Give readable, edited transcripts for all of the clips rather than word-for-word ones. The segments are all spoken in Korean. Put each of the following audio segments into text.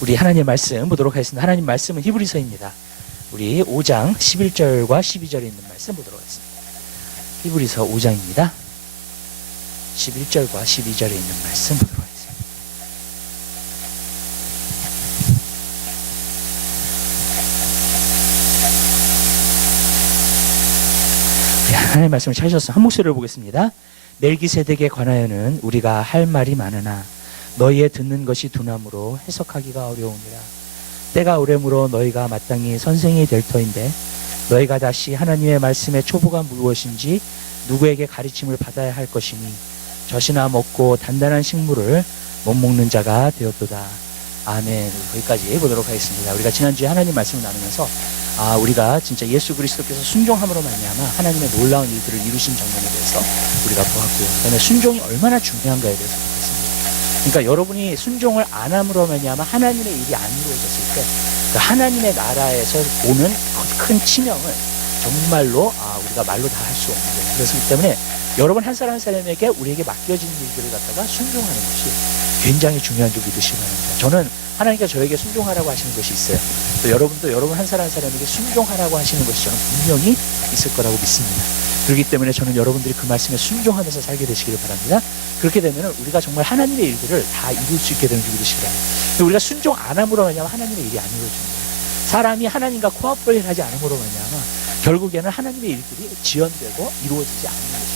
우리 하나님의 말씀 보도록 하겠습니다. 하나님 말씀은 히브리서입니다. 우리 5장 11절과 12절에 있는 말씀 보도록 하겠습니다. 히브리서 5장입니다. 11절과 12절에 있는 말씀 보도록 하겠습니다. 하나님의 말씀을 찾으셔서 한 목소리를 보겠습니다. 멜기세덱에 관하여는 우리가 할 말이 많으나 너희의 듣는 것이 둔함으로 해석하기가 어려우니라. 때가 오래므로 너희가 마땅히 선생이 될 터인데 너희가 다시 하나님의 말씀의 초보가 무엇인지 누구에게 가르침을 받아야 할 것이니 젖이나 먹고 단단한 식물을 못 먹는 자가 되었도다. 아멘. 거기까지 보도록 하겠습니다. 우리가 지난주에 하나님 말씀을 나누면서 우리가 진짜 예수 그리스도께서 순종함으로 말미암아 하나님의 놀라운 일들을 이루신 장면에 대해서 우리가 보았고요. 그다음에 순종이 얼마나 중요한가에 대해서 보았습니다. 그러니까 여러분이 순종을 안 함으로 말미암아 하나님의 일이 안 이루어졌을 때 그 하나님의 나라에서 오는 큰 치명을 정말로 우리가 말로 다 할 수 없는 거예요. 그렇기 때문에 여러분 한 사람 한 사람에게 우리에게 맡겨진 일들을 갖다가 순종하는 것이 굉장히 중요한 줄 믿으시기 바랍니다. 저는 하나님께서 저에게 순종하라고 하시는 것이 있어요. 또 여러분도 여러분 한 사람 한 사람에게 순종하라고 하시는 것이 저는 분명히 있을 거라고 믿습니다. 그렇기 때문에 저는 여러분들이 그 말씀에 순종하면서 살게 되시기를 바랍니다. 그렇게 되면 우리가 정말 하나님의 일들을 다 이룰 수 있게 되는 줄 믿으시기 바랍니다. 우리가 순종 안 함으로 말미암아 하나님의 일이 안 이루어집니다. 사람이 하나님과 코앞을 하지 않음으로 말미암아 결국에는 하나님의 일들이 지연되고 이루어지지 않는 것입니다.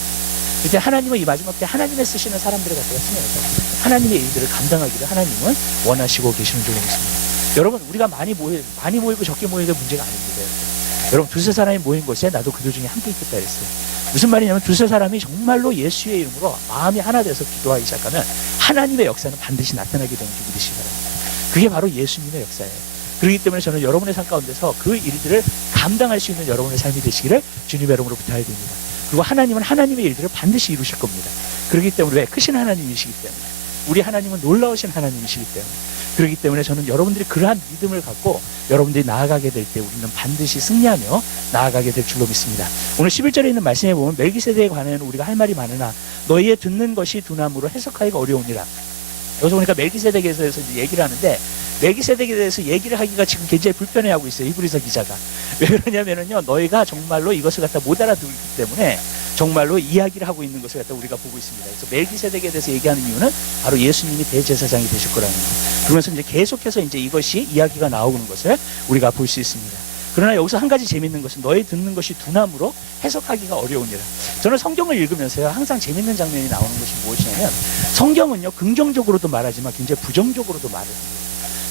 그때 하나님은 이 마지막 때 하나님의 쓰시는 사람들을 갖다가 쓰면서 하나님의 일들을 감당하기를 하나님은 원하시고 계시는 줄 믿습니다. 여러분, 우리가 많이 모이고 적게 모이는 문제가 아닙니다. 여러분, 두세 사람이 모인 곳에 나도 그들 중에 함께 있겠다 그랬어요. 무슨 말이냐면 두세 사람이 정말로 예수의 이름으로 마음이 하나 돼서 기도하기 시작하면 하나님의 역사는 반드시 나타나게 되는 줄 믿으시기 바랍니다. 그게 바로 예수님의 역사예요. 그렇기 때문에 저는 여러분의 삶 가운데서 그 일들을 감당할 수 있는 여러분의 삶이 되시기를 주님의 이름으로 부탁드립니다. 그리고 하나님은 하나님의 일들을 반드시 이루실 겁니다. 그렇기 때문에 왜? 크신 하나님이시기 때문에. 우리 하나님은 놀라우신 하나님이시기 때문에. 그렇기 때문에 저는 여러분들이 그러한 믿음을 갖고 여러분들이 나아가게 될 때 우리는 반드시 승리하며 나아가게 될 줄로 믿습니다. 오늘 11절에 있는 말씀에 보면 멜기세덱에 관하여는 우리가 할 말이 많으나 너희의 듣는 것이 둔함으로 해석하기가 어려우니라. 여기서 보니까 멜기세덱에 대해서 얘기를 하는데 멜기세덱에 대해서 얘기를 하기가 지금 굉장히 불편해하고 있어요. 히브리서 기자가. 왜 그러냐면요, 너희가 정말로 이것을 갖다 못 알아듣기 때문에 정말로 이야기를 하고 있는 것을 갖다 우리가 보고 있습니다. 그래서 멜기세덱에 대해서 얘기하는 이유는 바로 예수님이 대제사장이 되실 거라는 거예요. 그러면서 이제 계속해서 이제 이것이 이야기가 나오는 것을 우리가 볼 수 있습니다. 그러나 여기서 한 가지 재밌는 것은 너희 듣는 것이 둔함으로 해석하기가 어려우니라. 저는 성경을 읽으면서요, 항상 재밌는 장면이 나오는 것이 무엇이냐면 성경은요, 긍정적으로도 말하지만 굉장히 부정적으로도 말을 합니다.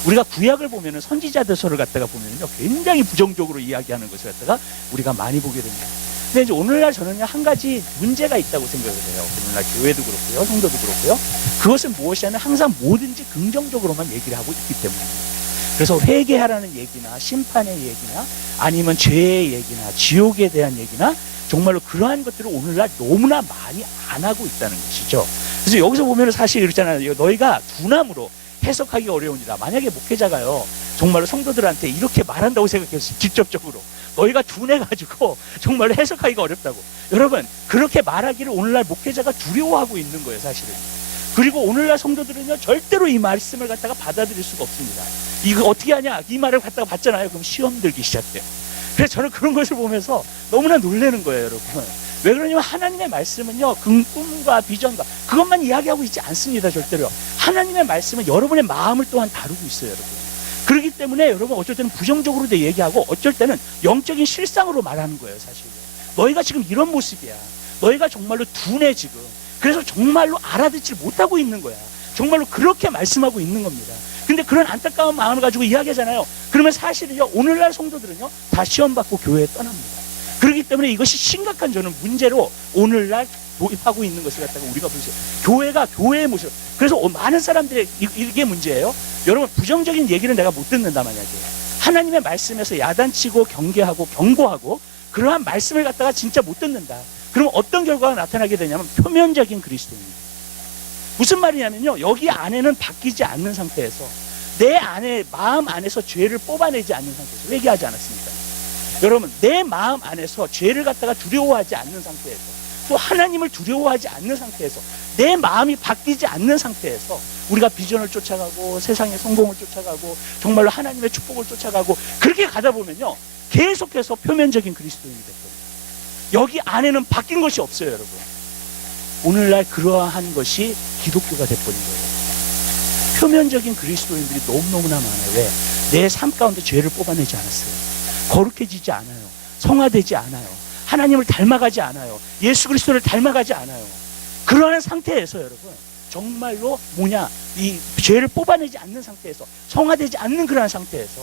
우리가 구약을 보면은 선지자들서를 갖다가 보면요, 굉장히 부정적으로 이야기하는 것을 갖다가 우리가 많이 보게 됩니다. 근데 이제 오늘날 저는요, 한 가지 문제가 있다고 생각을 해요. 오늘날 교회도 그렇고요, 성도도 그렇고요. 그것은 무엇이냐면 항상 뭐든지 긍정적으로만 얘기를 하고 있기 때문입니다. 그래서 회개하라는 얘기나 심판의 얘기나 아니면 죄의 얘기나 지옥에 대한 얘기나 정말로 그러한 것들을 오늘날 너무나 많이 안 하고 있다는 것이죠. 그래서 여기서 보면 사실 그렇잖아요. 너희가 둔함으로 해석하기 어려우니라. 만약에 목회자가요, 정말로 성도들한테 이렇게 말한다고 생각했어요. 직접적으로. 너희가 둔해가지고 정말로 해석하기가 어렵다고. 여러분, 그렇게 말하기를 오늘날 목회자가 두려워하고 있는 거예요, 사실은. 그리고 오늘날 성도들은요, 절대로 이 말씀을 갖다가 받아들일 수가 없습니다. 이거 어떻게 하냐? 이 말을 갖다가 받잖아요. 그럼 시험 들기 시작해요. 그래서 저는 그런 것을 보면서 너무나 놀라는 거예요, 여러분. 왜 그러냐면 하나님의 말씀은요, 꿈과 비전과 그것만 이야기하고 있지 않습니다, 절대로. 하나님의 말씀은 여러분의 마음을 또한 다루고 있어요, 여러분. 그렇기 때문에 여러분 어쩔 때는 부정적으로도 얘기하고 어쩔 때는 영적인 실상으로 말하는 거예요, 사실. 너희가 지금 이런 모습이야. 너희가 정말로 둔해 지금. 그래서 정말로 알아듣지 못하고 있는 거야. 정말로 그렇게 말씀하고 있는 겁니다. 근데 그런 안타까운 마음을 가지고 이야기하잖아요. 그러면 사실은요, 오늘날 성도들은요, 다 시험받고 교회에 떠납니다. 그렇기 때문에 이것이 심각한 저는 문제로 오늘날 도입하고 있는 것을 갖다가 우리가 볼 수 있어요. 교회가 교회의 모습. 그래서 많은 사람들의 이게 문제예요. 여러분, 부정적인 얘기는 내가 못 듣는다 만약에. 하나님의 말씀에서 야단치고 경계하고 경고하고 그러한 말씀을 갖다가 진짜 못 듣는다. 그러면 어떤 결과가 나타나게 되냐면 표면적인 그리스도입니다. 무슨 말이냐면요, 여기 안에는 바뀌지 않는 상태에서 내 안에 마음 안에서 죄를 뽑아내지 않는 상태에서 회개하지 않았습니까? 여러분, 내 마음 안에서 죄를 갖다가 두려워하지 않는 상태에서 또 하나님을 두려워하지 않는 상태에서 내 마음이 바뀌지 않는 상태에서 우리가 비전을 쫓아가고 세상의 성공을 쫓아가고 정말로 하나님의 축복을 쫓아가고 그렇게 가다 보면요, 계속해서 표면적인 그리스도인이 됐거든요. 여기 안에는 바뀐 것이 없어요, 여러분. 오늘날 그러한 것이 기독교가 돼버린 거예요. 표면적인 그리스도인들이 너무너무나 많아요. 왜? 내 삶 가운데 죄를 뽑아내지 않았어요. 거룩해지지 않아요. 성화되지 않아요. 하나님을 닮아가지 않아요. 예수 그리스도를 닮아가지 않아요. 그러한 상태에서 여러분, 정말로 이 죄를 뽑아내지 않는 상태에서, 성화되지 않는 그러한 상태에서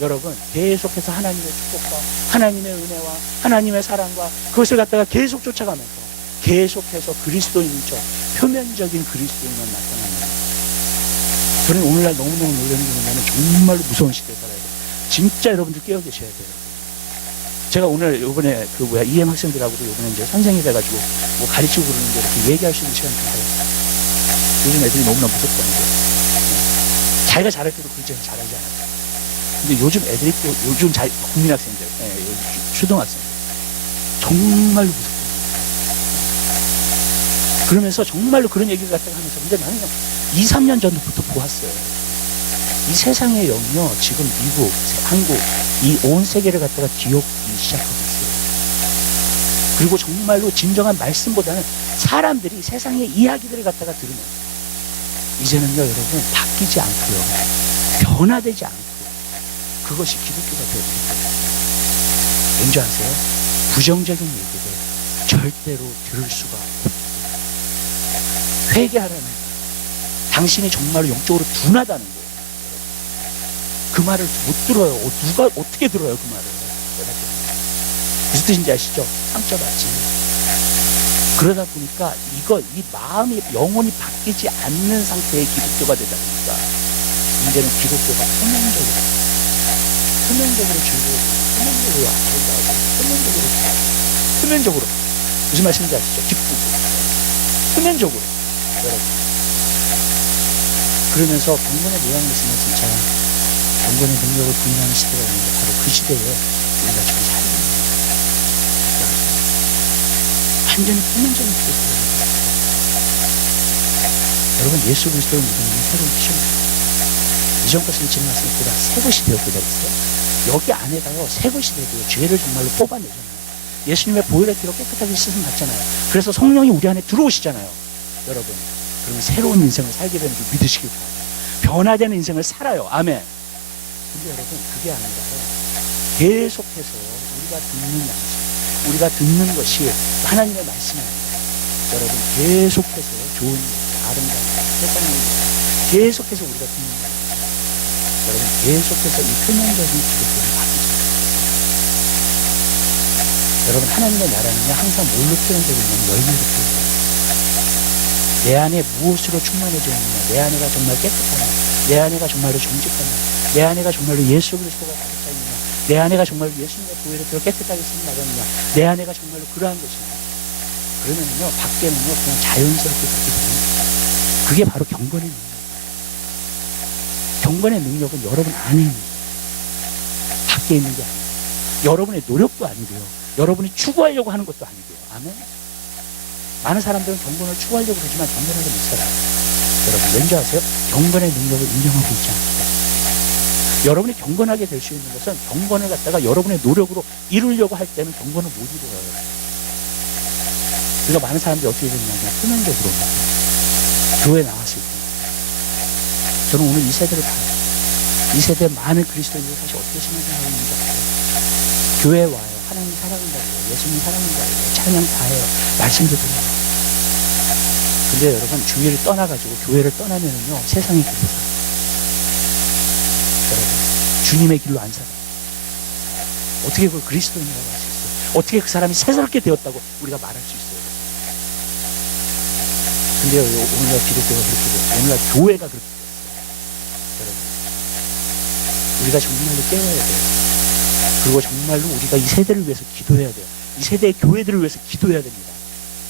여러분 계속해서 하나님의 축복과 하나님의 은혜와 하나님의 사랑과 그것을 갖다가 계속 쫓아가면서 계속해서 그리스도인이죠. 표면적인 그리스도인만 나타납니다. 저는 오늘날 너무너무 놀라는 게 뭐냐면 정말로 무서운 시대에 살아야 돼요. 진짜 여러분들 깨어 계셔야 돼요. 제가 오늘 요번에 EM 학생들하고도 요번에 이제 선생이 돼가지고 뭐 가르치고 그러는데 이렇게 얘기할 수 있는 시간이 좀 가졌어요. 요즘 애들이 너무나 무섭다는 거예요. 자기가 잘할 때도 그렇게 잘하지 않아요. 근데 요즘 애들이 또 국민학생들, 요즘 초등학생들 정말로 무섭다. 그러면서 정말로 그런 얘기를 갖다가 하면서, 근데 나는 2, 3년 전부터 보았어요. 이 세상의 영이요, 지금 미국, 한국, 이 온 세계를 갖다가 뒤엎기 시작하고 있어요. 그리고 정말로 진정한 말씀보다는 사람들이 세상의 이야기들을 갖다가 들으면서 이제는요, 여러분, 바뀌지 않고요, 변화되지 않고, 그것이 기독교가 되어야 됩니다. 왠지 아세요? 부정적인 얘기를 절대로 들을 수가 없어요. 회개하라는, 당신이 정말로 영적으로 둔하다는 거예요. 그 말을 못 들어요. 누가 어떻게 들어요, 그 말을? 무슨 뜻인지 아시죠? 상처받지. 그러다 보니까 이 마음이 영혼이 바뀌지 않는 상태의 기독교가 되다 보니까 이제는 기독교가 표면적으로 즐거워, 표면적으로 아름다워, 표면적으로 무슨 말씀인지 아시죠? 기쁘고 표면적으로. 그러면서 경건의 모양을 쓰면 진짜 경건의 능력을 부인하는 시대가 있는데, 바로 그 시대에 우리가 지금 살고 있는 거예요. 완전히 표면적인 기독교가 됩니다. 여러분, 예수 그리스도를 믿으면 새로운 피조물이에요. 이전 것은 지나갔으니 보다 새 것이 되었고 그랬어요. 여기 안에다요, 새 것이 되고요, 죄를 정말로 뽑아내잖아요. 예수님의 보혈의 피로 깨끗하게 씻음 받잖아요. 그래서 성령이 우리 안에 들어오시잖아요. 여러분, 그러면 새로운 인생을 살게 되는 줄 믿으시길 바랍니다. 변화되는 인생을 살아요. 아멘. 근데 여러분, 그게 아니라요, 계속해서 우리가 듣는 양식, 우리가 듣는 것이 하나님의 말씀이 아닙니다. 여러분, 계속해서 좋은 일, 아름다운 일, 세상의 일, 계속해서 우리가 듣는 것. 여러분, 계속해서 이 표면적인 기독교를 바뀌죠. 여러분, 하나님의 나라는요, 항상 뭘로 표현되고 있냐면 열매로 표현돼요. 내 안에 무엇으로 충만해져 있느냐, 내 안에가 정말 깨끗하냐, 내 안에가 정말로 정직하냐, 내 안에가 정말로 예수 그리스도가 가득 차 있느냐, 내 안에가 정말로 예수님의 보혈의 피로 깨끗하게 쓰임 나가느냐, 내 안에가 정말로 그러한 것이냐. 그러면요, 밖에는요, 그냥 자연스럽게 그렇게 됩니다. 그게 바로 경건의 능력. 경건의 능력은 여러분 안에 있는 거예요. 밖에 있는 게 아니에요. 여러분의 노력도 아니고요, 여러분이 추구하려고 하는 것도 아니고요. 아멘. 많은 사람들은 경건을 추구하려고 그러지만 경건하게 못 살아요. 여러분, 왠지 아세요? 경건의 능력을 인정하고 있지 않습니다. 여러분이 경건하게 될 수 있는 것은 경건을 갖다가 여러분의 노력으로 이루려고 할 때는 경건을 못 이루어요. 그러니까 많은 사람들이 어떻게 됐냐면 표면적으로 교회에 나왔을 때, 저는 오늘 이 세대를 봐요. 이 세대 많은 그리스도인들이 사실 어떻게 신앙생활을 하는지 알아요? 교회에 와요. 하나님 사랑한다고 해요. 예수님 사랑한다고 해요. 찬양 다 해요. 말씀도 들어요. 근데 여러분, 주위를 떠나가지고 교회를 떠나면은요, 세상의 길로 살아요. 여러분, 주님의 길로 안 살아요. 어떻게 그걸 그리스도인이라고 할 수 있어요? 어떻게 그 사람이 새롭게 되었다고 우리가 말할 수 있어요? 근데요, 오늘날 기독교가 그렇게 돼요. 오늘날 교회가 그렇게 돼요. 여러분, 우리가 정말로 깨워야 돼요. 그리고 정말로 우리가 이 세대를 위해서 기도해야 돼요. 이 세대의 교회들을 위해서 기도해야 됩니다.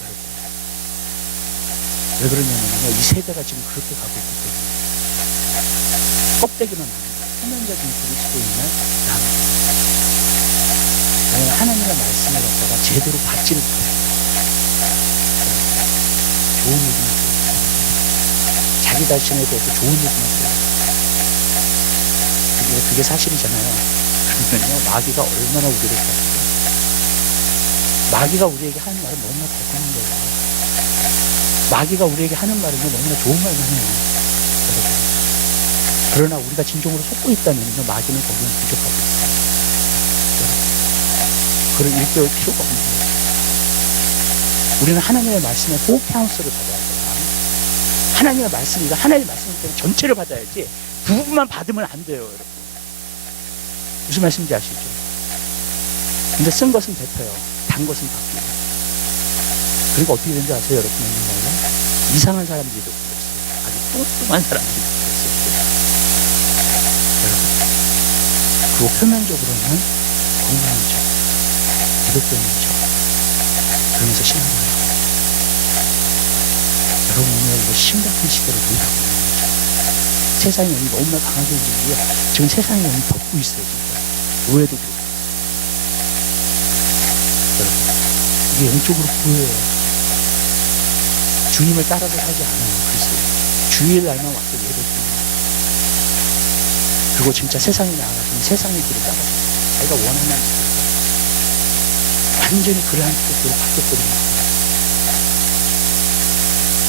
여러분, 왜 그러냐면요, 이 세대가 지금 그렇게 가고 있기 때문에 껍데기만 남는, 표면적인 그리스도인만 남는, 왜냐하면 하나님의 말씀을 갖다가 제대로 받지를 못해요. 좋은 얘기는 잘 자기 자신에 대해서 좋은 얘기만 해요. 그게 사실이잖아요. 그러면요, 마귀가 얼마나 우리를 가지고, 마귀가 우리에게 하는 말은 너무나 달콤한 거예요. 마귀가 우리에게 하는 말은 너무나 좋은 말만 해요. 여러분. 그러나 우리가 진정으로 속고 있다면 마귀는 거기는 부족하고 있어요. 그걸 일깨울 필요가 없는 거예요. 우리는 하나님의 말씀에 호 카운서를 받아야 돼요. 하나님의 말씀이니까 하나님의 말씀이기 때문에 전체를 받아야지 부분만 받으면 안 돼요, 여러분. 무슨 말씀인지 아시죠? 근데 쓴 것은 뱉어요. 단 것은 바뀌어요. 그리고 어떻게 되는지 아세요, 여러분? 이상한 사람들이 더 풀렸어요. 아주 뚱뚱한 사람들이 풀렸어요. 여러분. 그리고 표면적으로는 건강한 척, 기독교인 척, 그러면서 신앙을 해요. 여러분, 오늘 이거 심각한 시대를 우리가 보는 거죠. 세상의 영이 너무나 강하게 움직이고요. 지금 세상의 영이 덮고 있어요, 진짜. 교회도 그렇고. 여러분, 이게 영적으로 보여요. 주님을 따라서 살지 않아요, 그리스도. 주일 날만 와서 예배드립니다. 그리고 진짜 세상에 나아가서는 세상의 길을 따라서 자기가 원하는 길을 완전히 그러한 뜻으로 바뀌어버립니다.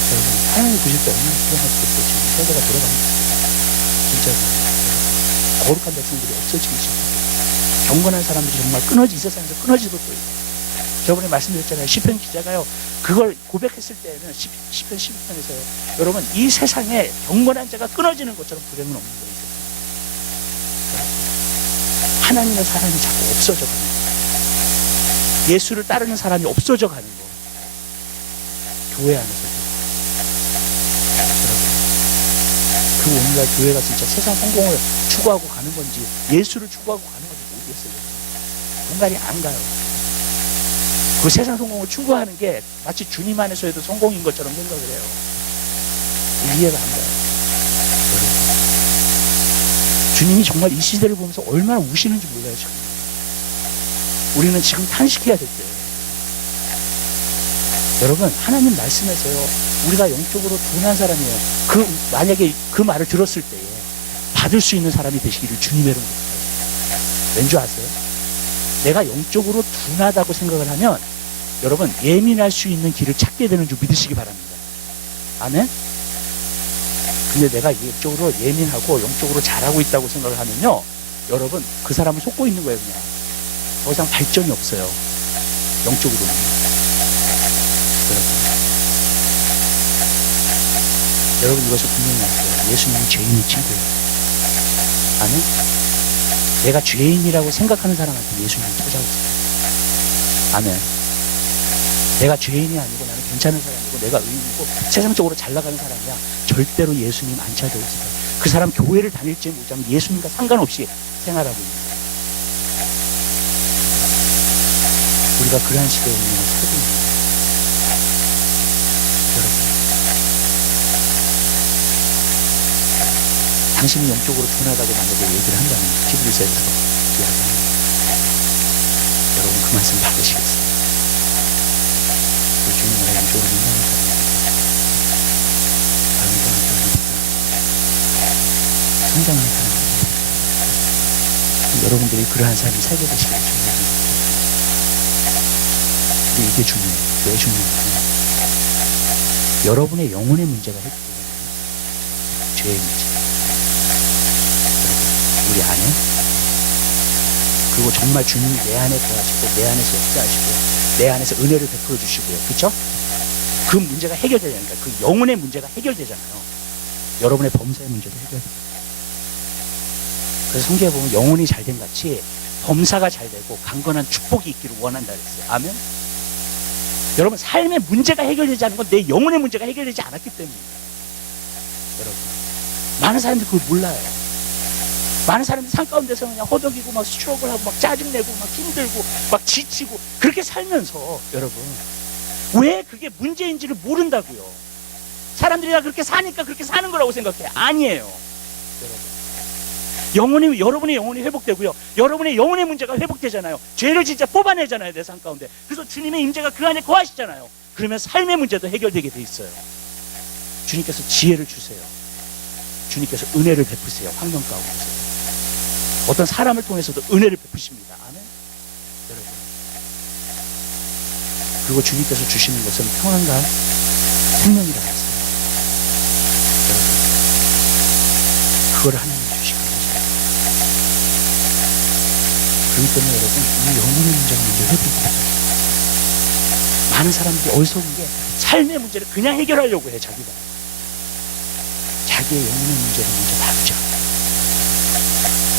여러분, 하나님 보실 때 얼마나 불안하시겠어요. 지금 세대가 돌아갑니다. 진짜 거룩한 백성들이 없어지기 시작합니다. 경건한 사람들이 정말 이 세상에서 끊어지도 또 있어요. 저번에 말씀드렸잖아요. 시편 기자가요, 그걸 고백했을 때는 시편 12편에서요, 여러분, 이 세상에 경건한 자가 끊어지는 것처럼 불행은 없는 거예요. 하나님의 사람이 자꾸 없어져 가는 거예요. 예수를 따르는 사람이 없어져 가는 거예요. 교회 안에서도. 그 오늘날 교회가 진짜 세상 성공을 추구하고 가는 건지 예수를 추구하고 가는 건지 모르겠어요. 공간이 안 가요. 그 세상 성공을 추구하는 게 마치 주님 안에서 해도 성공인 것처럼 생각을 해요. 이해가 안 가요. 주님이 정말 이 시대를 보면서 얼마나 우시는지 몰라요, 지금. 우리는 지금 탄식해야 될 때예요. 여러분, 하나님 말씀에서요, 우리가 영적으로 둔한 사람이에요. 만약에 그 말을 들었을 때에 받을 수 있는 사람이 되시기를 주님의 이름으로 부탁드려요. 왠지 아세요? 내가 영적으로 둔하다고 생각을 하면 여러분, 예민할 수 있는 길을 찾게 되는 줄 믿으시기 바랍니다. 아멘? 근데 내가 영적으로 예민하고 영적으로 잘하고 있다고 생각을 하면요, 여러분, 그 사람은 속고 있는 거예요. 그냥 더 이상 발전이 없어요, 영적으로는. 여러분, 이것을 분명히 아세요. 예수님은 죄인의 친구예요. 아멘? 내가 죄인이라고 생각하는 사람한테 예수님은 찾아오세요. 아멘. 내가 죄인이 아니고 나는 괜찮은 사람이고 내가 의인이고 세상적으로 잘 나가는 사람이야, 절대로 예수님 안 찾아오세요. 그 사람 교회를 다닐지 못하면 예수님과 상관없이 생활하고 있는 거예요. 우리가 그러한 시대에 살고 있는 거예요. 당신이 영적으로 둔하다고 만약에 얘기를 한다면 히브리서에서 이야기합니다. 여러분, 그 말씀 받으시겠어요? 그 주님 나라 영적으로 민감한 사람입니다. 성장하는 사람입니다. 여러분들이 그러한 삶을 살게 되시길 축복합니다. 근데 이게 중요해요. 왜 중요해요? 여러분의 영혼의 문제가 해결돼요. 죄의 문제. 우리 안에, 그리고 정말 주님이 내 안에 거하시고 내 안에서 역사하시고 내 안에서 은혜를 베풀어 주시고요, 그렇죠? 그 문제가 해결되잖아요. 그 영혼의 문제가 해결되잖아요. 여러분의 범사의 문제도 해결돼요. 그래서 성경에 보면 영혼이 잘된 같이 범사가 잘 되고 강건한 축복이 있기를 원한다 그랬어요. 아멘. 여러분, 삶의 문제가 해결되지 않은 건 내 영혼의 문제가 해결되지 않았기 때문입니다. 여러분, 많은 사람들이 그걸 몰라요. 많은 사람들이 산 가운데서 그냥 허덕이고 막 스트로크를 하고 막 짜증내고 막 힘들고 막 지치고 그렇게 살면서, 여러분, 왜 그게 문제인지를 모른다고요. 사람들이 다 그렇게 사니까 그렇게 사는 거라고 생각해요. 아니에요, 여러분. 여러분의 영혼이 회복되고요, 여러분의 영혼의 문제가 회복되잖아요. 죄를 진짜 뽑아내잖아요, 내 삶 가운데. 그래서 주님의 임재가 그 안에 거하시잖아요. 그러면 삶의 문제도 해결되게 돼 있어요. 주님께서 지혜를 주세요. 주님께서 은혜를 베푸세요. 환경 가운데서. 어떤 사람을 통해서도 은혜를 베푸십니다. 아멘. 여러분. 그리고 주님께서 주시는 것은 평안과 생명이라고 했어요. 여러분. 그걸 하나님이 주시고 계십니다. 그렇기 때문에 여러분, 이 영혼의 문제가 먼저 해결됩니다. 많은 사람들이 어리석은 게 삶의 문제를 그냥 해결하려고 해, 자기가. 자기의 영혼의 문제를 먼저 다루자.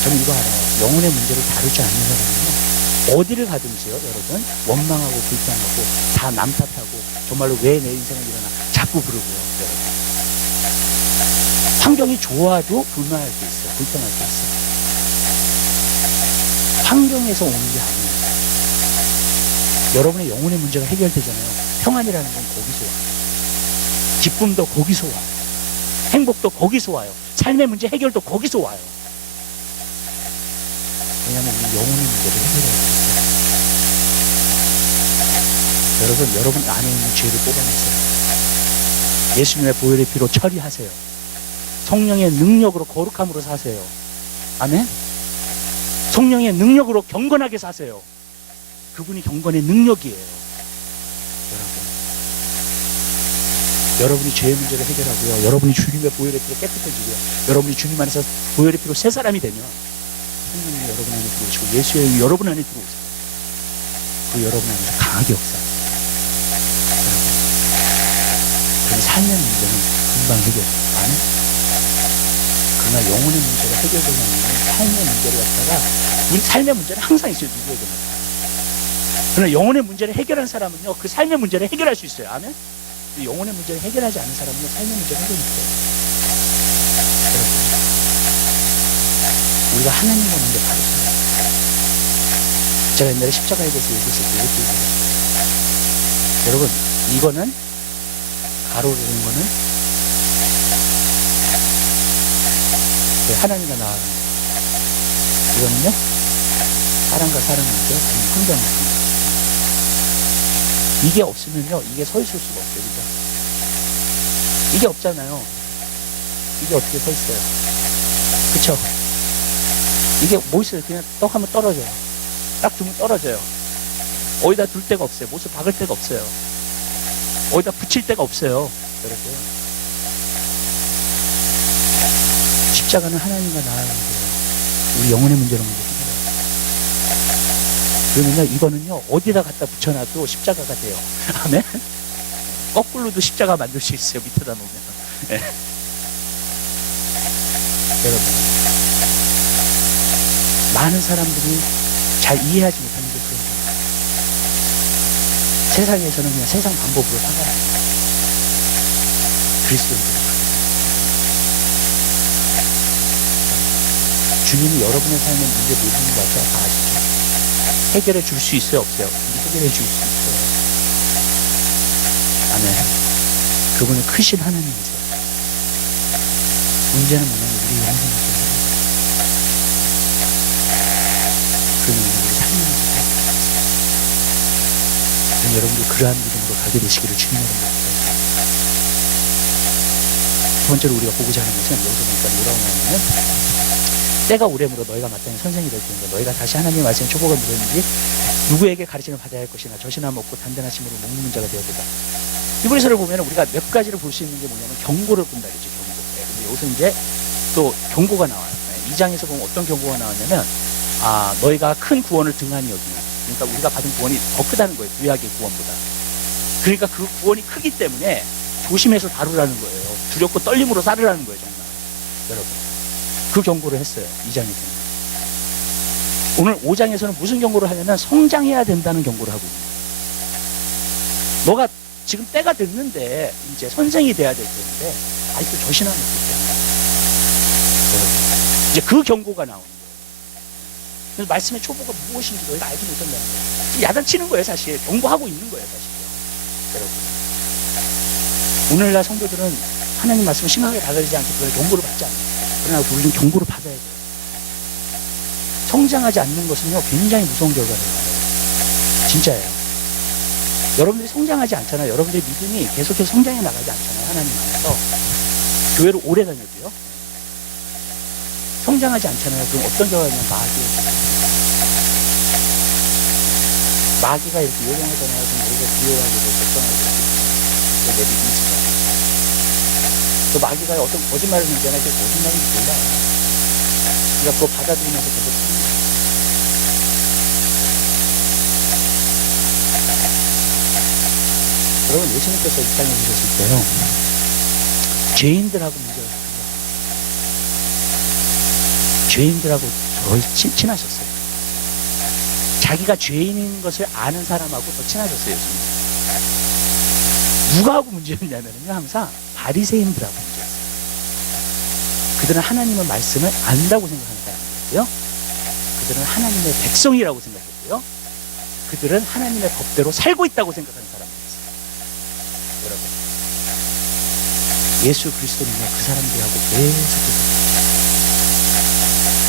저는 이거 알아요. 영혼의 문제를 다루지 않는 사람은요, 어디를 가든지요, 여러분, 원망하고 불평하고 다 남 탓하고 정말로 왜 내 인생을 일어나 자꾸 그러고요, 여러분. 환경이 좋아도 불만할 게 있어요. 불평할 게 있어요. 환경에서 오는 게 아니에요. 여러분의 영혼의 문제가 해결되잖아요. 평안이라는 건 거기서 와요. 기쁨도 거기서 와요. 행복도 거기서 와요. 삶의 문제 해결도 거기서 와요. 왜냐하면 우리 영혼의 문제를 해결해야 돼요. 여러분 안에 있는 죄를 뽑아내세요. 예수님의 보혈의 피로 처리하세요. 성령의 능력으로 거룩함으로 사세요. 아멘? 성령의 능력으로 경건하게 사세요. 그분이 경건의 능력이에요. 여러분이 죄의 문제를 해결하고요, 여러분이 주님의 보혈의 피로 깨끗해지고요, 여러분이 주님 안에서 보혈의 피로 새 사람이 되면 하나님이 여러분 안에 들어오시고 예수의 여러분 안에 들어오세요. 그 여러분 안에서 강하게 역사하세요. 그 삶의 문제는 금방 해결돼요. 아멘? 그러나 영혼의 문제가 해결되려면 삶의 문제를 갖다가, 우리 삶의 문제는 항상 있어요. 누구에게나. 그러나 영혼의 문제를 해결한 사람은요, 그 삶의 문제를 해결할 수 있어요. 아멘? 영혼의 문제를 해결하지 않은 사람은요, 삶의 문제를 해결 못해요. 여러분, 우리가 하나님과 먼저 바르세요. 제가 옛날에 십자가에 대해서 얘기했을 때 이것도 얘기해요. 여러분, 이거는 가로로 된 거는 하나님과 나아가는 거예요. 이거는요, 사람과 사람 문제, 아니면 환경 문제. 이게 없으면요, 이게 서 있을 수가 없어요. 그죠? 이게 없잖아요. 이게 어떻게 서 있어요? 그쵸? 이게 뭐 있어요? 그냥 떡 하면 떨어져요. 딱 두면 떨어져요. 어디다 둘 데가 없어요. 못을 박을 데가 없어요. 어디다 붙일 데가 없어요. 여러분. 십자가는 하나님과 나아가는 거예요. 우리 영혼의 문제로 먼저 해결해요. 그러면요, 이거는요, 어디다 갖다 붙여놔도 십자가가 돼요. 아멘? 거꾸로도 십자가 만들 수 있어요. 밑에다 놓으면. 네. 여러분, 많은 사람들이 잘 이해하지 못하는 게 그런 거예요. 세상에서는 그냥 세상 방법으로 살아야 돼요. 그리스도인들은 주님이 여러분의 삶의 문제 모든 것 다 아시죠? 해결해 줄 수 있어요, 없어요? 해결해 줄 수 있어요. 아멘. 그분은 크신 하나님이세요. 문제는 뭐냐면 우리 영혼의 문제예요. 그러면 우리 삶의 문제예요. 여러분들 그러한 믿음으로 가게 되시기를 주님의 이름으로 기도합니다. 두 번째로 우리가 보고자 하는 것은, 여기서 보니까 뭐라고 나오냐면, 때가 오래므로 너희가 마땅히 선생이 될 텐데 너희가 다시 하나님의 말씀에 초복을 물었는지 누구에게 가르침을 받아야 할 것이나 젖이나 먹고 단단하심으로 먹는 자가 되었다. 히브리서를 보면 우리가 몇 가지를 볼 수 있는 게 뭐냐면 경고를 본다 그러죠. 경고. 네, 근데 여기서 이제 또 경고가 나와요. 네, 2장에서 보면 어떤 경고가 나왔냐면, 너희가 큰 구원을 등한히 여기나, 그러니까 우리가 받은 구원이 더 크다는 거예요. 구약의 구원보다. 그러니까 그 구원이 크기 때문에 조심해서 다루라는 거예요. 두렵고 떨림으로 살으라는 거예요. 정말 여러분, 그 경고를 했어요. 2장에서는. 오늘 5장에서는 무슨 경고를 하냐면 성장해야 된다는 경고를 하고 있는 거예요. 너가 지금 때가 됐는데 이제 선생이 돼야 될 텐데 아직도 저신하고 있잖아요. 이제 그 경고가 나오는 거예요. 그래서 말씀의 초보가 무엇인지 너희가 알지 못한다는 거예요. 지금 야단치는 거예요. 사실 경고하고 있는 거예요. 사실 여러분, 오늘날 성도들은 하나님 말씀을 심하게 받아들이지 않고 그걸 경고를 받지 않아요. 그러나 우리는 경고를 받아야 돼요. 성장하지 않는 것은요, 굉장히 무서운 결과를 가져요. 진짜예요. 여러분들이 성장하지 않잖아요. 여러분들의 믿음이 계속해서 성장해 나가지 않잖아요. 하나님 안에서. 교회를 오래 다녀도요. 성장하지 않잖아요. 그럼 어떤 결과냐면 마귀가 이렇게 요령하잖아요. 그럼 우리가 두려워하게 되고 걱정하게 되고 내비두지가 또 마귀가 어떤 거짓말을 하잖아요. 그 거짓말인지 몰라요. 그러니까 그거 받아들이면서 계속 삽니다. 여러분, 예수님께서 이 땅에 오셨을 때요, 죄인들하고 문제였습니다. 죄인들하고 더 친하셨어요. 자기가 죄인인 것을 아는 사람하고 더 친하셨어요. 예수님. 누가하고 문제였냐면요, 항상 바리새인들하고 문제였어요. 그들은 하나님의 말씀을 안다고 생각하는 사람들이었고요. 그들은 하나님의 백성이라고 생각했고요. 그들은 하나님의 법대로 살고 있다고 생각하는 사람들이었어요. 여러분, 예수 그리스도는요, 그 사람들하고 계속해서.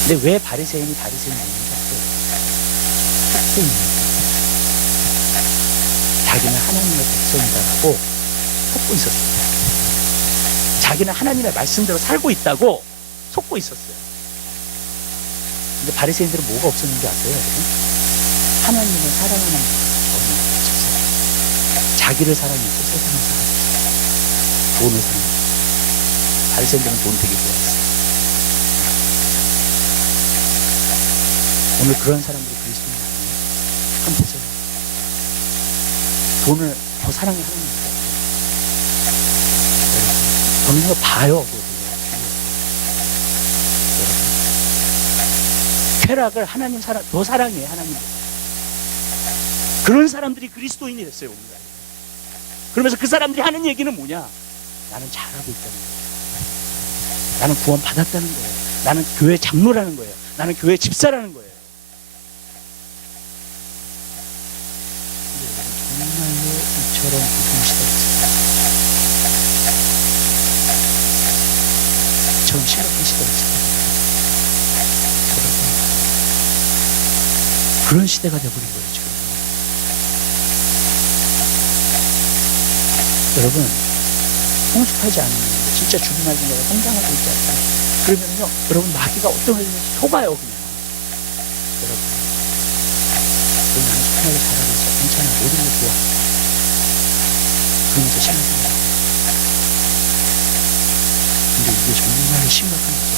근데 왜 바리새인이 바리새인인지 아세요? 속고 자기는 하나님의 백성이다라고 속고 있었어요. 자기는 하나님의 말씀대로 살고 있다고 속고 있었어요. 근데 바리새인들은 뭐가 없었는지 아세요, 여러분? 하나님을 사랑하는 마음이 전혀 없었어요. 자기를 사랑했고 세상을 사랑했어요. 돈을 사랑했어요. 바리새인들은 돈 되게 좋아했어요. 오늘 그런 사람들이 그리스도인 아니에요? 한번 보세요. 돈을 더 사랑해 하는 것 같아요. 저는 이거 봐요. 쾌락을 하나님 더 사랑해, 하나님. 그런 사람들이 그리스도인이 됐어요, 오늘. 그러면서 그 사람들이 하는 얘기는 뭐냐? 나는 잘하고 있다는 거예요. 나는 구원 받았다는 거예요. 나는 교회 장로라는 거예요. 나는 교회 집사라는 거예요. 정말로 이처럼 어두운 시대가 있어요. 이처럼 심각한 시대가 있어요. 그런 시대가 되어버린 거예요, 지금. 여러분, 성숙하지 않은 진짜 죽은 날이 내가 성장하고 있지 않다. 그러면요, 여러분, 마귀가 어떤 걸 속아요, 그냥. 여러분, 나는 편하게 잘하고 있어. 괜찮아. 모든 게 좋아. 그러면서 신앙생활. 근데 이게 정말 심각한 거죠.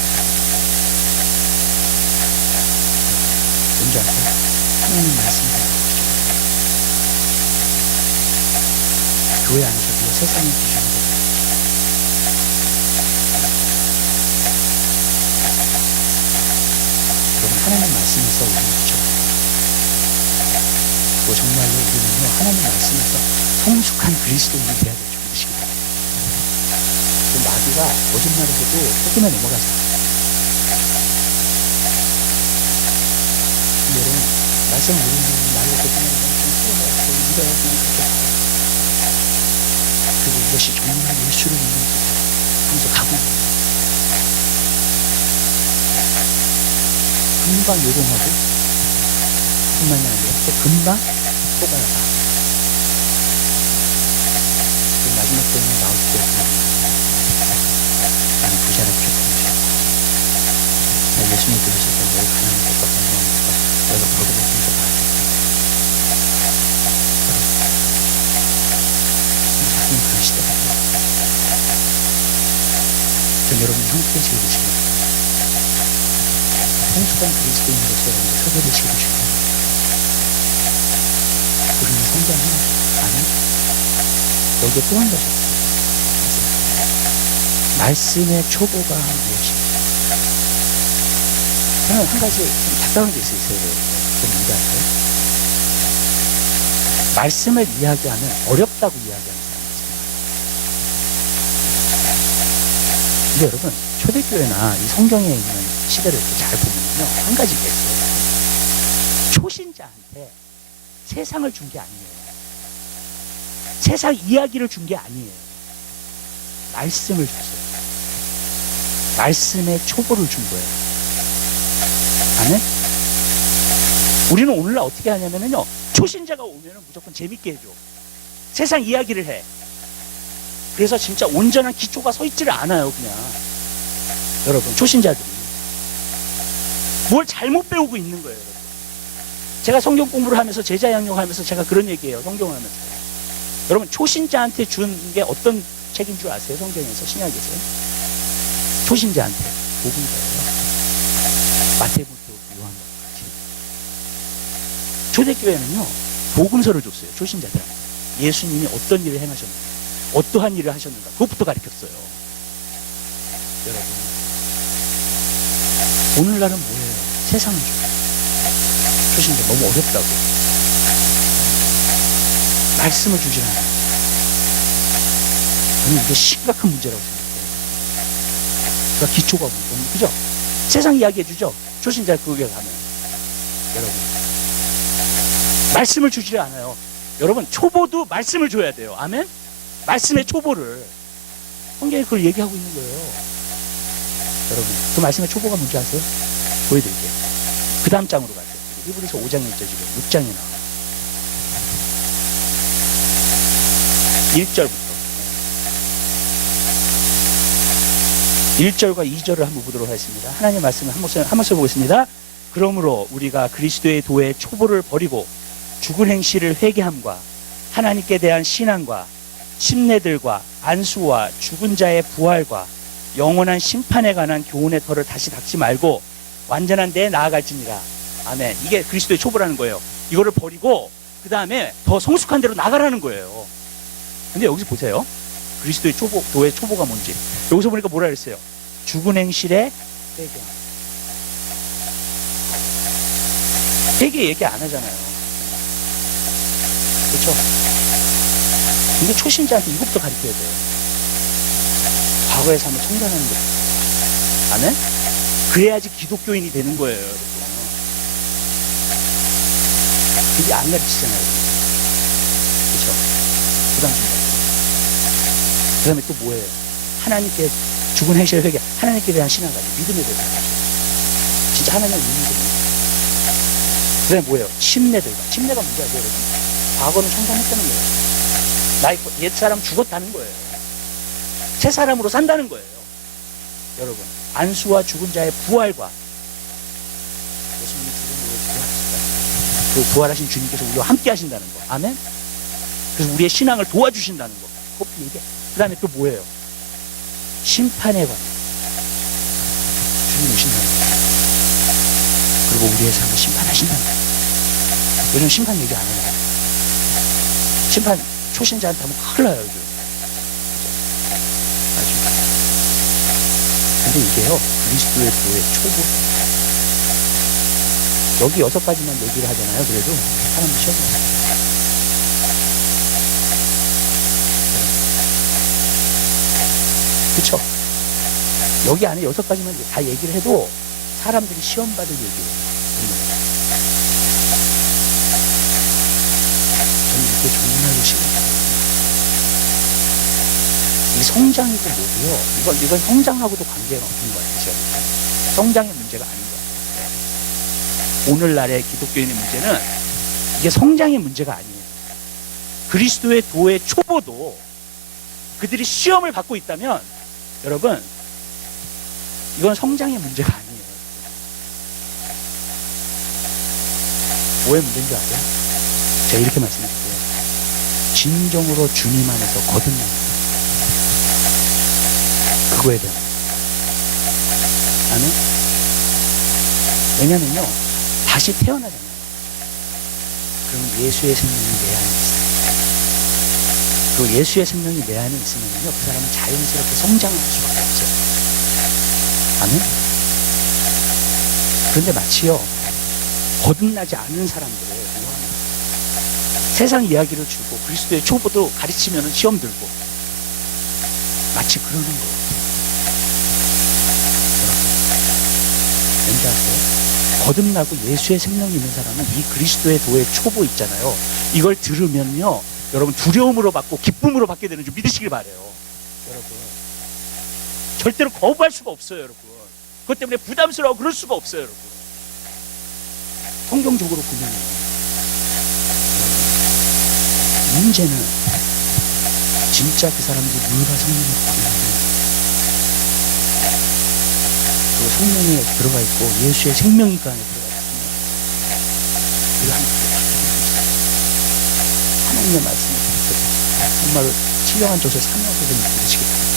뭔지 아세요? 하나님 말씀대로 교회 안에서도 세상의 기준으로 여러분, 하나님 말씀에서 우리는 붙여요. 그리고 정말로 우리는요, 하나님 말씀에서 성숙한 그리스도인이 되어야 될 준비시기 바랍니다. 마귀가 거짓말을 해도 속임에 넘어가지 않아요. 여러분, 말씀 모르는 말로 거짓말을 하면 좀 싫어해요. 믿어요. 그냥 그렇게 가요. 그리고 이것이 정말 예수를 믿는 것 하면서 가고 금방 요동하고 뿐만이 아니라 또 금방 속아요. 마지막 때는 나올 때 나는 부자라 부족합니다. 예수님 들으실 때 뭘 가난한 것과 건강한 것과 내가 벌거벗은 것 같아요. 자기는 그런 시대가 돼요. 전 여러분 형태 지으시기 성숙한 그리스도인으로서 여러분들 소개되시기 바랍니다. 우리는 성장해야 돼요. 나는 여기에 또 한 가지 없어요. 말씀의 초보가 무엇인가? 저는 한 가지 좀 답답한 게 있어요. 좀 이해할까요? 말씀을 이야기하면 어렵다고 이야기하는 사람이 있습니다. 근데 여러분, 초대교회나 이 성경에 있는 시대를 이렇게 잘 보면요, 한 가지가 있어요. 초신자한테 세상을 준 게 아니에요. 세상 이야기를 준 게 아니에요. 말씀을 줬어요. 말씀의 초보를 준 거예요. 아멘? 우리는 오늘날 어떻게 하냐면요, 초신자가 오면 무조건 재밌게 해줘. 세상 이야기를 해. 그래서 진짜 온전한 기초가 서 있지를 않아요, 그냥. 여러분, 초신자들이. 뭘 잘못 배우고 있는 거예요, 여러분. 제가 성경 공부를 하면서 제자 양육하면서 제가 그런 얘기해요. 성경을 하면서. 여러분, 초신자한테 준 게 어떤 책인 줄 아세요? 성경에서, 신약에서. 초신자한테 복음서예요. 마태복음, 요한복음. 초대교회는요, 복음서를 줬어요. 초신자들한테. 예수님이 어떤 일을 행하셨는가, 어떠한 일을 하셨는가, 그것부터 가르쳤어요. 여러분, 오늘날은 뭐예요? 세상은 줘요. 초신자 너무 어렵다고. 말씀을 주지 않아요. 저는 이게 심각한 문제라고 생각해요. 그러니까 기초가 너무, 그죠? 세상 이야기 해주죠? 초신자 교회 가면. 여러분, 말씀을 주지 않아요. 여러분, 초보도 말씀을 줘야 돼요. 아멘? 말씀의 초보를. 성경이 그걸 얘기하고 있는 거예요. 여러분, 그 말씀의 초보가 뭔지 아세요? 보여드릴게요. 그 다음 장으로 가세요. 히브리서 5장에 있죠, 지금. 6장에 나와요. 1절부터. 1절과 2절을 한번 보도록 하겠습니다. 하나님의 말씀을 한번 써보겠습니다. 그러므로 우리가 그리스도의 도의 초보를 버리고 죽은 행실을 회개함과 하나님께 대한 신앙과 침례들과 안수와 죽은 자의 부활과 영원한 심판에 관한 교훈의 털을 다시 닦지 말고 완전한 데에 나아갈지니라. 아멘. 이게 그리스도의 초보라는 거예요. 이거를 버리고 그 다음에 더 성숙한 데로 나가라는 거예요. 근데 여기서 보세요. 그리스도의 초보, 도의 초보가 뭔지. 여기서 보니까 뭐라 그랬어요? 죽은 행실에 회개. 회개 얘기 안 하잖아요. 그렇죠? 근데 초신자한테 이것부터 가르쳐야 돼요. 과거의 삶을 청산하는 거예요. 아멘? 그래야지 기독교인이 되는 거예요, 여러분. 그게 안 가르치잖아요, 여러분. 그렇죠? 부담스럽다. 그 다음에 또 뭐예요? 하나님께 죽은 행실을 회개, 하나님께 대한 신앙 가지고 믿음에 대해서 진짜 하나님을 믿는 겁니다. 그 다음에 뭐예요? 침례들과. 침례가 뭔지 아세요, 여러분? 과거는 청산했다는 거예요. 나의 옛사람 죽었다는 거예요. 새 사람으로 산다는 거예요. 여러분, 안수와 죽은 자의 부활과 예수님이 죽음으로 부활하셨다. 그 부활하신 주님께서 우리와 함께 하신다는 거. 아멘? 그래서 우리의 신앙을 도와주신다는 거. 그것도 얘기해. 그 다음에 또 뭐예요? 심판에 관해 주님 오신다는 거. 그리고 우리의 삶을 심판하신다는 거. 요즘 심판 얘기 안 해요. 심판 초신자한테 하면 큰일 나요, 요즘. 아주. 근데 이게요, 그리스도의 교회 초보. 여기 6가지만 얘기를 하잖아요. 그래도 사람들 시험이 없어요. 그쵸? 여기 안에 6가지만 다 얘기를 해도 사람들이 시험 받을 얘기예요. 저는 이게 정말로 싫어요. 이 성장이고 뭐고요. 이건 성장하고도 관계가 없는 것 같아요. 성장의 문제가 아닌 것 같아요. 오늘날의 기독교인의 문제는 이게 성장의 문제가 아니에요. 그리스도의 도의 초보도 그들이 시험을 받고 있다면 여러분, 이건 성장의 문제가 아니에요. 뭐의 문제인 줄 아세요? 제가 이렇게 말씀드릴게요. 진정으로 주님 안에서 거듭나는 그거에 대한. 아멘? 왜냐면요, 다시 태어나잖아요. 그럼 예수의 생명이 내 안에 있어요. 그 예수의 생명이 내 안에 있으면요, 그 사람은 자연스럽게 성장할 수밖에 없어요. 아멘? 그런데 마치요, 거듭나지 않은 사람들을 뭐합니까? 세상 이야기를 주고 그리스도의 초보도 가르치면 시험 들고 마치 그러는 거예요. 왠지 아세요? 거듭나고 예수의 생명이 있는 사람은 이 그리스도의 도의 초보 있잖아요. 이걸 들으면요, 여러분 두려움으로 받고 기쁨으로 받게 되는 줄 믿으시길 바래요. 여러분 절대로 거부할 수가 없어요. 여러분 그것 때문에 부담스러워 그럴 수가 없어요. 여러분 성경적으로 보면 문제는 진짜 그 사람들이 물과 성령으로 거듭나는 그리고 성령이 들어가 있고 예수의 생명이 그 안에 들어가 있으면 우리가 하나님의 말씀을 듣고 정말로 신령한 젖을 사모하게 되는 줄 믿으시기 바랍니다.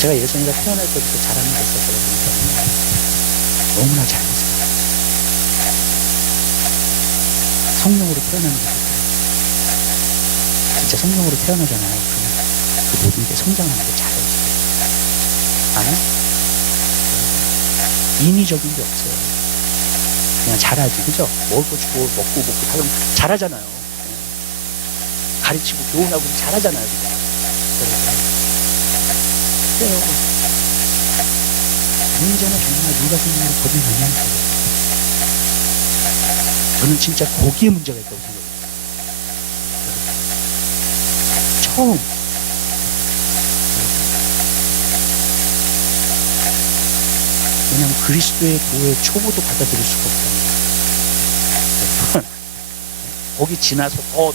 제가 예선이가 태어날 때부터 자라는 것을 제가 보니까 너무나 잘했어요. 성령으로 태어나는 거예요. 진짜 성령으로 태어나잖아요. 그러면 그 모든 게 성장하는 게 잘해요. 아니? 인위적인 게 없어요. 그냥 잘하지, 그죠? 먹을 거 주고 먹고 다 그럼 잘하잖아요. 가르치고 교훈하고 잘하잖아요. 그래요. 문제는 정말 누가 성령으로 거듭나냐는 거예요. 저는 진짜 거기에 문제가 있다고 생각해요. 처음 왜냐하면 그리스도의 도의 초보도 받아들일 수가 없다는 거기 지나서 더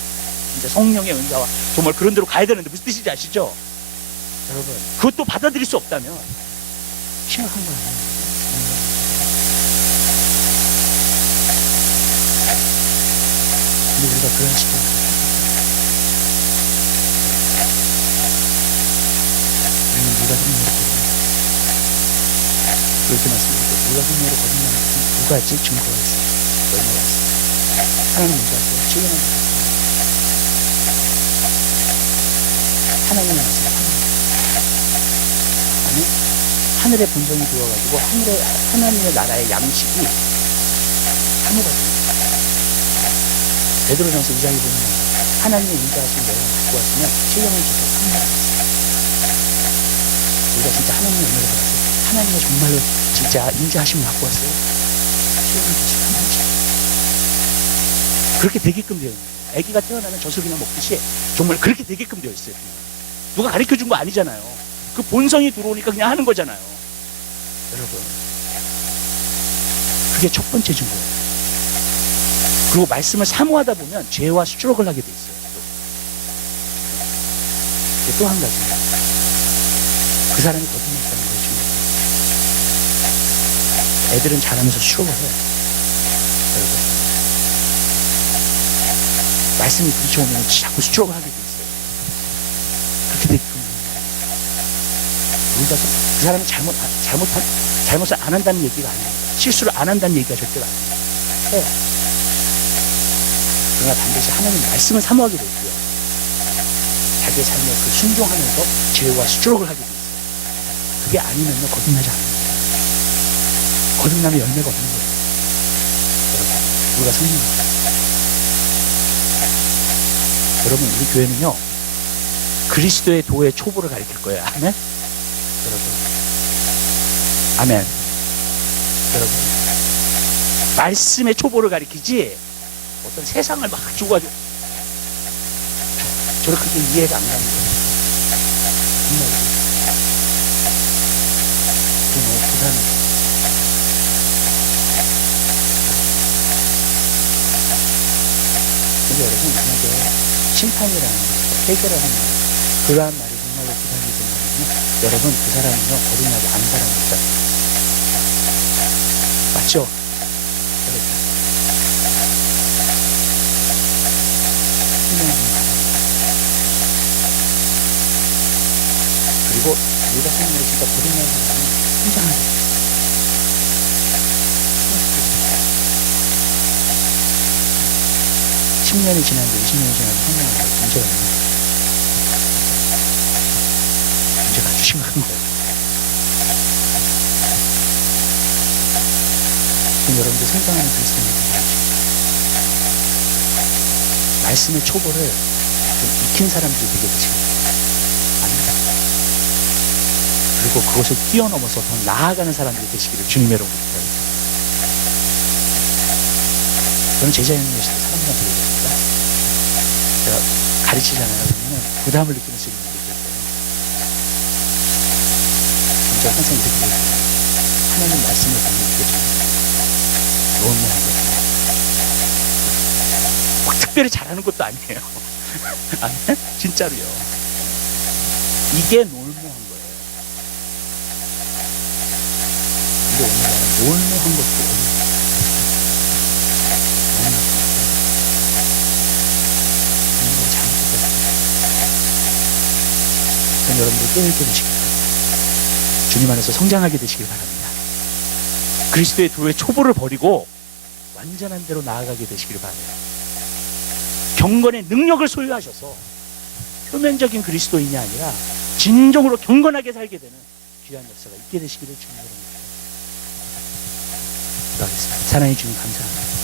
이제 성령의 은사와 정말 그런 데로 가야 되는데 무슨 뜻인지 아시죠? 여러분 그것도 받아들일 수 없다면 심각한 거 아니에요. 근데 우리가 그런 식으로 우리는 누가 성령으로 거듭나 그렇게 말씀드릴게요. 누가 성령으로 거듭나는 것은 두 가지 증거가 있어요. 얼마가 있어요. 하나는 뭔지 아세요? 7년을 하나님의 말씀을 아니 하늘의 본성이 되어가지고 하나님의 나라의 양식이 하늘에 베드로전서 2장에 보면 하나님의 인자하신 내용을 갖고 왔으면 신령을 줘서 상관없어요. 우리가 진짜 하나님의 은혜를 받았어요. 하나님의 정말로 진짜 인자하심을 갖고 왔어요. 신령을 줘서 상관없어요. 그렇게 되게끔 되어 있는 거예요. 아기가 태어나면 젖을이나 먹듯이 정말 그렇게 되게끔 되어 있어요. 그냥. 누가 가르쳐준 거 아니잖아요. 그 본성이 들어오니까 그냥 하는 거잖아요. 여러분 그게 첫 번째 증거예요. 그리고 말씀을 사모하다 보면 죄와 수주록을 하게 돼 있어요. 또 한 가지 그 사람이 거듭났다는 거죠. 애들은 자라면서 수록을 해요. 여러분 말씀이 부딪혀오면 자꾸 수록을 하게 돼 있어요. 그렇게 되게끔 우리가 그 사람이 잘못을 안 한다는 얘기가 아니에요. 실수를 안 한다는 얘기가 절대로 아니에요. 해요. 그러나 반드시 하나님 말씀을 사모하게 되고요. 자기의 삶에 그 순종하면서 죄와 수주록을 하게 돼 있어요. 그게 아니면요 거듭나지 않아요. 거듭나면 열매가 없는 거예요. 여러분, 우리가 성령입니다. 여러분, 우리 교회는요 그리스도의 도의 초보를 가르칠 거예요. 아멘. 여러분, 아멘. 여러분, 말씀의 초보를 가르치지 어떤 세상을 막 주고가지고 저를 그렇게 이해가 안 가는 거예요. 정말 너무 부담이 근데 여러분 만약에 심판이라는 거 해결하는 말 그러한 말이 정말로 부담이 된다면 여러분 그 사람은요 거듭나지 않은 사람입니다. 맞죠? 그리고 우리가 성령으로 진짜 거듭나는 사람은 성장하게 10년이 지났는데 20년이 지나도 성령으로 문제가 있는 거예요. 문제가 아주 심한 거예요. 그럼 여러분들 성장하는 그리스도인들이 말씀의 초보를 좀 익힌 사람들이 되게 되시거든요. 아닙니다. 그리고 그것을 뛰어넘어서 더 나아가는 사람들이 되시기를 주님의 이름으로 기도합니다. 저는 제자연의 시대 사람들한테 얘기합니다. 제가 가르치잖아요. 그러면 부담을 느끼는 student들이 있어요. 제가 항상 이렇게 얘기해요. 하나님 말씀을 보면 이게 좀 너무 한 거예요. 막 특별히 잘하는 것도 아니에요. 아멘? 진짜로요. 이게 놀모한 거예요. 이게 오늘날은 놀모한 것도 여러분들 깨닫게 되시길 바랍니다. 주님 안에서 성장하게 되시길 바랍니다. 그리스도의 도의 초보를 버리고 완전한 대로 나아가게 되시길 바라요. 경건의 능력을 소유하셔서 표면적인 그리스도인이 아니라 진정으로 경건하게 살게 되는 귀한 역사가 있게 되시기를 주님으로 기도하겠습니다. 사랑해 주님 감사합니다.